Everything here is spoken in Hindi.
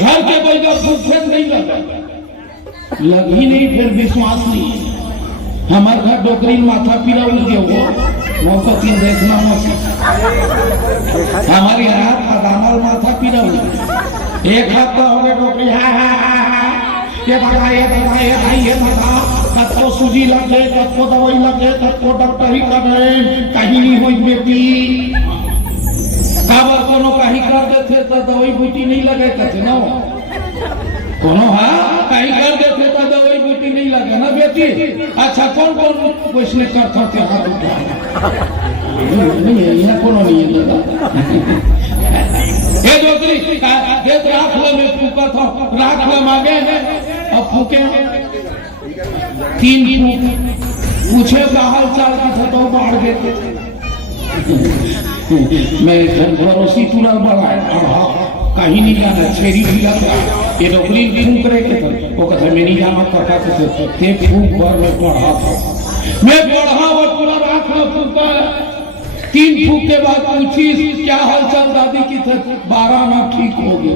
घर के कोई का फूक नहीं लगा, लगी नहीं, फिर विश्वास नहीं। हमारे घर डोकरी माथा पीला उठ गया वो तो तीन देखना मौसम हमारी रात का माथा पीला उठ एक हफ्ता हो गया डोकरी ये बता ये बता कब को सूजी लगे, कब को दवाई लगे, कब को डॉक्टर ही कर रहे, कहीं नहीं हुई बेटी कब कोनो कहीं कर देते तो दवाई बूटी नहीं लगे थे ना कोनो हाँ कहीं कर देते तो दवाई बूटी नहीं लगे ना बेटी। अच्छा कौन कौन क्वेश्चन करते थे हाथ उठाया नहीं है यहाँ कोनो नहीं है ये डोकरी देख राख लो में फूका था राख लो मांगे अब फूके तीन पूछे का हाल चाल की था तो बाढ़ गए मैं भरोसी तुरा बड़ा कहीं नहीं जाना छेरी भी जाता ये डोकरी फूक रहे थे वो कहता मैं नहीं जाना करता थे फूक भर में पढ़ा था मैं पढ़ा और पूरा रात में फूका तीन फूक के बाद पूछी क्या हाल चाल दादी की थे 12 में ठीक हो गए।